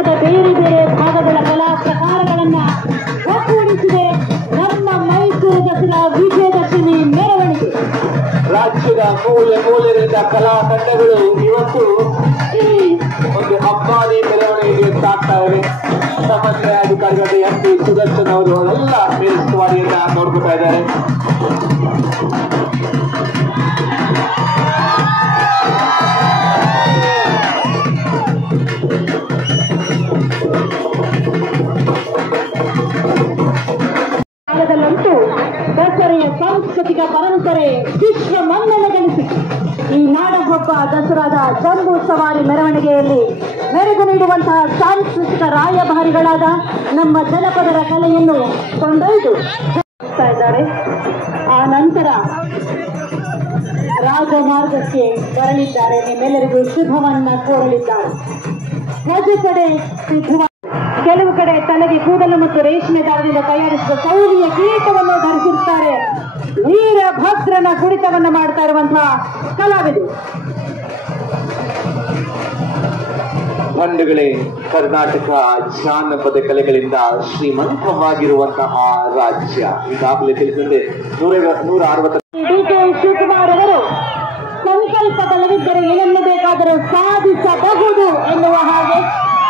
ಕರ್ನಾಟಕದ ಬೇರೆ ಬೇರೆ ಭಾಗಗಳ ಕಲಾ ಪ್ರಕಾರಗಳನ್ನ ಒಗ್ಗೂಡಿಸಿದೆ ನಮ್ಮ ಮೈಸೂರು ದಸರಾ ವಿಜಯದಶಮಿ ಮೆರವಣಿಗೆ. ರಾಜ್ಯದ ಮೂಲೆ ಮೂಲೆಯಿಂದ ಕಲಾ ತಂಡಗಳು ಇವತ್ತು ಈ ಒಂದು ಹಬ್ಬಾದಿ ಮೆರವಣಿಗೆಗೆ ಸಾಕ್ತಾ ಇವೆ. ಸಮನ್ವಯ ಅಧಿಕಾರಿಗಳು MP ಸುದರ್ಶನ್ ಅವರು ಎಲ್ಲ ಮೇಲುಸ್ತುವಾರಿಯನ್ನ ನೋಡ್ಕೊತಾ ಇದ್ದಾರೆ. ಕಾಲದಲ್ಲಂತೂ ದಸರೆಯ ಸಾಂಸ್ಕೃತಿಕ ಪರಂಪರೆ ವಿಶ್ವ ಮನ್ನಣೆ ಗಳಿಸಿತು. ಈ ನಾಡಹಬ್ಬ ದಸರಾದ ಜಂಬೂ ಸವಾರಿ ಮೆರವಣಿಗೆಯಲ್ಲಿ ಮೆರುಗು ನೀಡುವಂತಹ ಸಾಂಸ್ಕೃತಿಕ ರಾಯಭಾರಿಗಳಾದ ನಮ್ಮ ಜನಪದರ ಕಲೆಯನ್ನು ಕೊಂಡೊಯ್ದು ಇದ್ದಾರೆ. ಆ ನಂತರ ರಾಜಮಾರ್ಗಕ್ಕೆ ಬರಲಿದ್ದಾರೆ. ನಿಮ್ಮೆಲ್ಲರಿಗೂ ಶುಭವನ್ನ ಕೋರಲಿದ್ದಾರೆ. ಕಡೆ ಕೆಲವು ಕಡೆ ತಲೆಗೆ ಕೂದಲು ಮತ್ತು ರೇಷ್ಮೆ ದಾರದಿಂದ ತಯಾರಿಸಿದ ಸೌಲಿಯ ಕಿರೀಟವನ್ನು ಧರಿಸಿರುತ್ತಾರೆ. ವೀರಭದ್ರನ ಕುಣಿತವನ್ನು ಮಾಡ್ತಾ ಇರುವಂತಹ ಕಲಾವಿದರು. ಬಂಧುಗಳೇ, ಕರ್ನಾಟಕ ಜಾನಪದ ಕಲೆಗಳಿಂದ ಶ್ರೀಮಂತವಾಗಿರುವಂತಹ ರಾಜ್ಯ. ಈಗಾಗಲೇ ತಿಳಿಸಿದಂತೆ 160 DK ಶಿವಕುಮಾರ್ ಅವರು ಸಂಕಲ್ಪ ಬಲವಿದ್ದರೆ ಏನನ್ನು ಬೇಕಾದರೂ ಸಾಧಿಸಬಹುದು ಎನ್ನುವ ಹಾಗೆ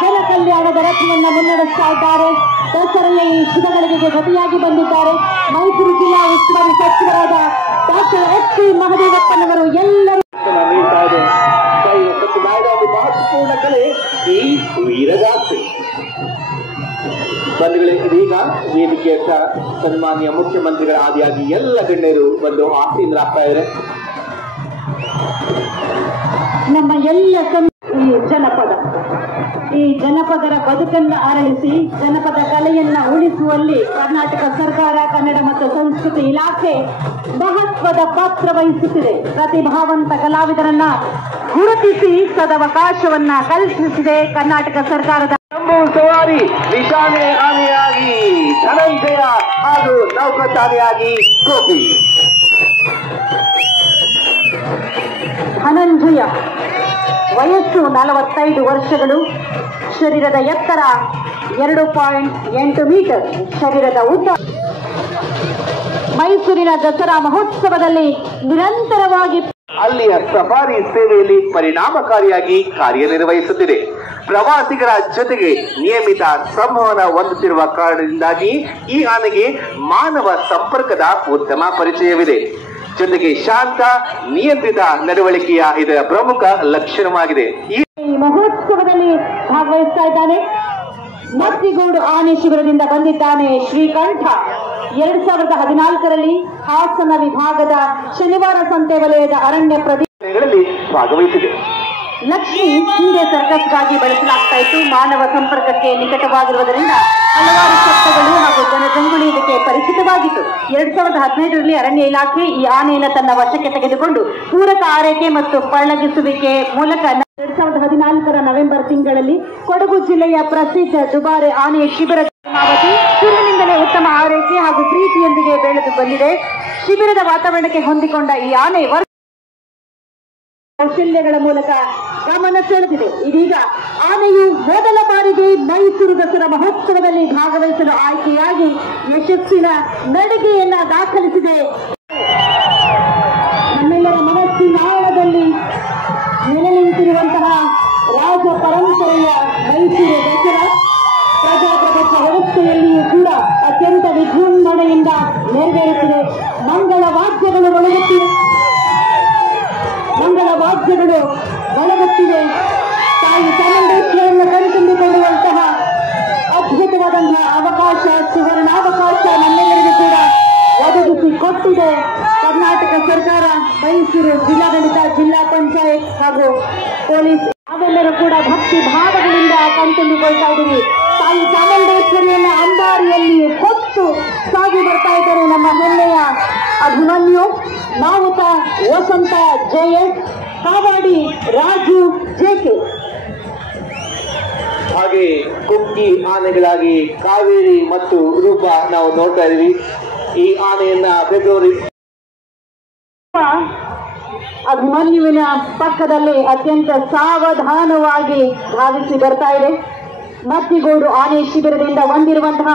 ಜನಕಲ್ಯಾಣದ ರಚನೆಯನ್ನ ಮುನ್ನಡೆಸ್ತಾ ಇದ್ದಾರೆ. ದಸರೆಯ ಈ ಶುಭಗಳಿಗೆ ಜೊತೆಯಾಗಿ ಬಂದಿದ್ದಾರೆ ಮೈಸೂರು ಜಿಲ್ಲಾ ಉಸ್ತುವಾರಿ ಸಚಿವರಾದ ಡಾಕ್ಟರ್ SP ಮಹದೇವಪ್ಪನವರು. ಎಲ್ಲರೂ ಮಹತ್ವಪೂರ್ಣ ಕಲೆ ಈ ವೀರಗಾಸೆ. ಬಂಧುಗಳೇ, ಇದೀಗ ವೇದಿಕೆಯ ಸನ್ಮಾನ್ಯ ಮುಖ್ಯಮಂತ್ರಿಗಳ ಆದಿಯಾಗಿ ಎಲ್ಲ ಗಣ್ಯರು ಬಂದು ಆಸೀನರಾಗ್ತಾ ಇದ್ದಾರೆ. ನಮ್ಮ ಎಲ್ಲ ಈ ಜನಪದರ ಬದುಕನ್ನು ಅರಳಿಸಿ ಜನಪದ ಕಲೆಯನ್ನ ಉಳಿಸುವಲ್ಲಿ ಕರ್ನಾಟಕ ಸರ್ಕಾರ, ಕನ್ನಡ ಮತ್ತು ಸಂಸ್ಕೃತಿ ಇಲಾಖೆ ಮಹತ್ವದ ಪಾತ್ರ ವಹಿಸುತ್ತಿದೆ. ಪ್ರತಿಭಾವಂತ ಕಲಾವಿದರನ್ನ ಗುರುತಿಸಿ ಸದವಕಾಶವನ್ನ ಕಲ್ಪಿಸಿದೆ ಕರ್ನಾಟಕ ಸರ್ಕಾರದ. ಜಂಬೂ ಸವಾರಿ ನಿಶಾನೆ ಆನೆಯಾಗಿ ಧನಂಜಯ ಹಾಗೂ ನೌಕತಾನೆಯಾಗಿ ಗೋಪಿ. ಧನಂಜಯ ವಯಸ್ಸು 45 ವರ್ಷಗಳು, ಶರೀರದ ಎತ್ತರ 2.8 ಮೀಟರ್, ಶರೀರದ ಉದ್ದ. ಮೈಸೂರಿನ ದಸರಾ ಮಹೋತ್ಸವದಲ್ಲಿ ನಿರಂತರವಾಗಿ ಅಲ್ಲಿಯ ಸಫಾರಿ ಸೇವೆಯಲ್ಲಿ ಪರಿಣಾಮಕಾರಿಯಾಗಿ ಕಾರ್ಯನಿರ್ವಹಿಸುತ್ತಿದೆ. ಪ್ರವಾಸಿಗರ ಜೊತೆಗೆ ನಿಯಮಿತ ಸಂವಹನ ಹೊಂದುತ್ತಿರುವ ಕಾರಣದಿಂದಾಗಿ ಈ ಆನೆಗೆ ಮಾನವ ಸಂಪರ್ಕದ ಉತ್ತಮ ಪರಿಚಯವಿದೆ. ಜೊತೆಗೆ ಶಾಂತ ನಿಯಂತ್ರಿತ ನಡವಳಿಕೆಯ ಇದರ ಪ್ರಮುಖ ಲಕ್ಷಣವಾಗಿದೆ. ಈ ಮಹೋತ್ಸವದಲ್ಲಿ ಭಾಗವಹಿಸ್ತಾ ಇದ್ದಾನೆ. ಮತ್ತಿಗೂಡು ಆನೆ ಶಿಬಿರದಿಂದ ಬಂದಿದ್ದಾನೆ ಶ್ರೀಕಂಠ. 2014ರಲ್ಲಿ ಹಾಸನ ವಿಭಾಗದ ಶನಿವಾರ ಸಂತೆ ವಲಯದ ಅರಣ್ಯ ಪ್ರದೇಶಗಳಲ್ಲಿ ಭಾಗವಹಿಸಿದೆ. ಲಕ್ಷ್ಮಿ ಹಿಂದೆ ಸರ್ಕಸ್ಗಾಗಿ ಬಳಸಲಾಗ್ತಾ ಇತ್ತು. ಮಾನವ ಸಂಪರ್ಕಕ್ಕೆ ನಿಕಟವಾಗಿರುವುದರಿಂದ ಹಲವಾರು ಶಬ್ದಗಳು ಹಾಗೂ ಜನಜಂಗುಳಿ ಇದಕ್ಕೆ ಪರಿಚಿತವಾಗಿತ್ತು. 2015ರಲ್ಲಿ ಅರಣ್ಯ ಇಲಾಖೆ ಈ ಆನೆಯನ್ನು ತನ್ನ ವಶಕ್ಕೆ ತೆಗೆದುಕೊಂಡು ಪೂರಕ ಆರೈಕೆ ಮತ್ತು ಪಳಗಿಸುವಿಕೆ ಮೂಲಕ 2014ರ ನವೆಂಬರ್ ತಿಂಗಳಲ್ಲಿ ಕೊಡಗು ಜಿಲ್ಲೆಯ ಪ್ರಸಿದ್ಧ ದುಬಾರೆ ಆನೆ ಶಿಬಿರ ಶುರುವಿನಿಂದಲೇ ಉತ್ತಮ ಆರೈಕೆ ಹಾಗೂ ಪ್ರೀತಿಯೊಂದಿಗೆ ಬೆಳೆದು ಬಂದಿದೆ. ಶಿಬಿರದ ವಾತಾವರಣಕ್ಕೆ ಹೊಂದಿಕೊಂಡ ಈ ಆನೆ ಕೌಶಲ್ಯಗಳ ಮೂಲಕ ಗಮನ ಸೆಳೆದಿದೆ. ಇದೀಗ ಆನೆಯು ಮೊದಲ ಬಾರಿಗೆ ಮೈಸೂರು ದಸರಾ ಮಹೋತ್ಸವದಲ್ಲಿ ಭಾಗವಹಿಸಲು ಆಯ್ಕೆಯಾಗಿ ಯಶಸ್ಸಿನ ನಡಿಗೆಯನ್ನ ದಾಖಲಿಸಿದೆ. ನಮ್ಮೆಲ್ಲರ ಮನಸ್ಸಿನ ಆಳದಲ್ಲಿ ನೆಲೆ ನಿಂತಿರುವಂತಹ ರಾಜ ಪರಂಪರೆಯ ಮೈಸೂರು ದಸರಾ ಪ್ರಜಾಪ್ರಭುತ್ವ ವ್ಯವಸ್ಥೆಯಲ್ಲಿಯೂ ಕೂಡ ಅತ್ಯಂತ ವಿಜೃಂಭಣೆಯಿಂದ ನೆರವೇರುತ್ತಿದೆ. ಮಂಗಳ ವಾದ್ಯಗಳು ಒಳಗುತ್ತಿವೆ. ತಾಯಿ ಚಾಮುಂಡೇಶ್ವರಿಯನ್ನು ಕಣ್ತುಂಬಿಕೊಳ್ಳುವಂತಹ ಅದ್ಭುತವಾದಂತಹ ಅವಕಾಶ, ಸುವರ್ಣಾವಕಾಶ ನಮ್ಮೆಲ್ಲರಿಗೂ ಕೂಡ ಒದಗಿಸಿಕೊಟ್ಟಿದೆ ಕರ್ನಾಟಕ ಸರ್ಕಾರ, ಮೈಸೂರು ಜಿಲ್ಲಾಡಳಿತ, ಜಿಲ್ಲಾ ಪಂಚಾಯತ್ ಹಾಗೂ ಪೊಲೀಸ್. ನಾವೆಲ್ಲರೂ ಕೂಡ ಭಕ್ತಿ ಭಾವಗಳಿಂದ ಕಣ್ತುಂಬಿಕೊಳ್ತಾ ಇದ್ದೀವಿ. ತಾಯಿ ಚಾಮುಂಡೇಶ್ವರಿಯನ್ನ ಅಂಬಾರಿಯಲ್ಲಿ ಹೊತ್ತು ಸಾಗಿ ಬರ್ತಾ ಇದ್ದಾರೆ ನಮ್ಮ ಹೆಮ್ಮೆಯ ಅಭಿಮನ್ಯು, ಮಾವುತ ವಸಂತ JS, ಕಾವಾಡಿ ರಾಜು JK. ಹಾಗೆ ಕುಕ್ಕಿ ಆನೆಗಳಾಗಿ ಕಾವೇರಿ ಮತ್ತು ರೂಪ ನಾವು ನೋಡ್ತಾ ಇದೀವಿ. ಈ ಆನೆಯನ್ನ ಫೆಬ್ರವರಿ ಅಭಿಮನ್ಯುವಿನ ಪಕ್ಕದಲ್ಲಿ ಅತ್ಯಂತ ಸಾವಧಾನವಾಗಿ ಧಾವಿಸಿ ಬರ್ತಾ ಇದೆ. ಮತ್ತಿಗೋಡು ಆನೆ ಶಿಬಿರದಿಂದ ಬಂದಿರುವಂತಹ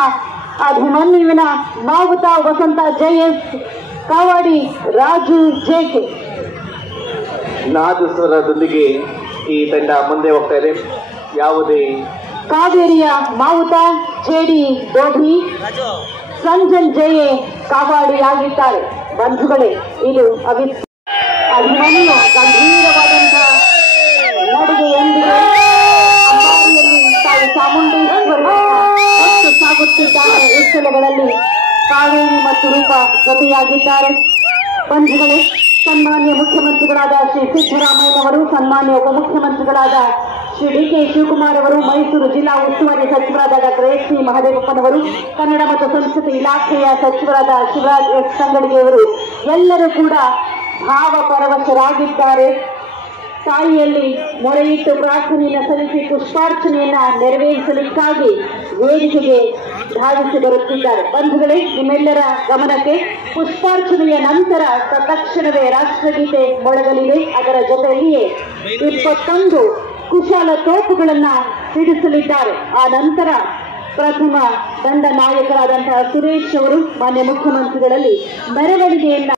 ಅಭಿಮನ್ಯುವಿನ ಮಾವುತ ವಸಂತ JS, ಕಾವಾಡಿ ರಾಜು JK. ನಾದಸ್ವರದೊಂದಿಗೆ ಈ ತಂಡ ಮುಂದೆ ಹೋಗ್ತಾ ಇದೆ. ಯಾವುದೇ ಕಾವೇರಿಯ ಮಾವುತ JD ದೋಢಿ, ಸಂಜನ್ JA ಕಾವಾಡಿಯಾಗಿದ್ದಾರೆ. ಬಂಧುಗಳೇ, ಇದು ಅಭಿಮನ್ಯು ಗಂಭೀರವಾದಂತಹ ನಡಿಗೆಯೊಂದಿಗೆ ಅಂಬಾರಿಯಲ್ಲಿ ತಾಯಿ ಚಾಮುಂಡೇಶ್ವರಿ ಹೊತ್ತು ಸಾಗುತ್ತಿದ್ದಾರೆ. ಉತ್ಸವಗಳಲ್ಲಿ ಕಾವೇರಿ ಮತ್ತು ರೂಪ ಜೊತೆಯಾಗಿದ್ದಾರೆ. ಬಂಧುಗಳೇ, ಸನ್ಮಾನ್ಯ ಮುಖ್ಯಮಂತ್ರಿಗಳಾದ ಶ್ರೀ ಸಿದ್ದರಾಮಯ್ಯನವರು, ಸನ್ಮಾನ್ಯ ಉಪಮುಖ್ಯಮಂತ್ರಿಗಳಾದ ಶ್ರೀ DK ಶಿವಕುಮಾರ್ ಅವರು, ಮೈಸೂರು ಜಿಲ್ಲಾ ಉಸ್ತುವಾರಿ ಸಚಿವರಾದ ಡಾಕ್ಟರ್ SC ಮಹದೇವಪ್ಪನವರು, ಕನ್ನಡ ಮತ್ತು ಸಂಸ್ಕೃತಿ ಇಲಾಖೆಯ ಸಚಿವರಾದ ಶಿವರಾಜ್ S ತಂಗಡಿಗೆಯವರು ಎಲ್ಲರೂ ಕೂಡ ಭಾವಪರವಶರಾಗಿದ್ದಾರೆ. ತಾಯಿಯಲ್ಲಿ ಮೊರೆಯಿಟ್ಟು ಪ್ರಾರ್ಥನೆಯನ್ನು ಸಲ್ಲಿಸಿ ಪುಷ್ಪಾರ್ಚನೆಯನ್ನ ನೆರವೇರಿಸಲಿಕ್ಕಾಗಿ ವೇದಿಕೆಗೆ ಧಾವಿಸಿ ಬರುತ್ತಿದ್ದಾರೆ. ಬಂಧುಗಳೇ, ನಿಮ್ಮೆಲ್ಲರ ಗಮನಕ್ಕೆ ಪುಷ್ಪಾರ್ಚನೆಯ ನಂತರ ತತ್ಕ್ಷಣವೇ ರಾಷ್ಟ್ರಗೀತೆ ಮೊಳಗಲಿದೆ. ಅದರ ಜೊತೆಯಲ್ಲಿಯೇ 21 ಕುಶಾಲ ತೋಪುಗಳನ್ನ ಸಿಡಿಸಲಿದ್ದಾರೆ. ಆ ನಂತರ ಪ್ರಥಮ ದಂಡ ನಾಯಕರಾದಂತಹ ಸುರೇಶ್ ಅವರು ಮಾನ್ಯ ಮುಖ್ಯಮಂತ್ರಿಗಳಲ್ಲಿ ಮೆರವಣಿಗೆಯನ್ನ